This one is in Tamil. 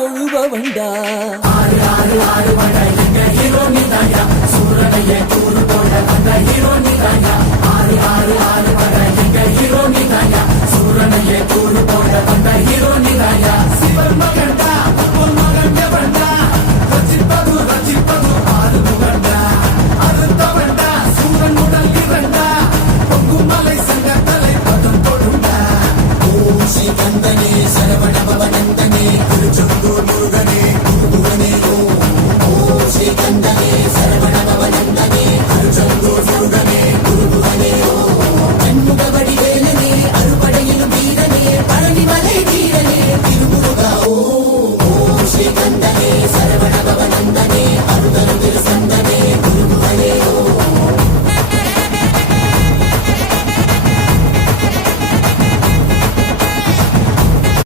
தொழுபவண்டா. ஆறு ஆறு ஆறு வட எங்க ஹீரோ நீ தாயா, சூரனையே கூறு போட அந்த ஹீரோ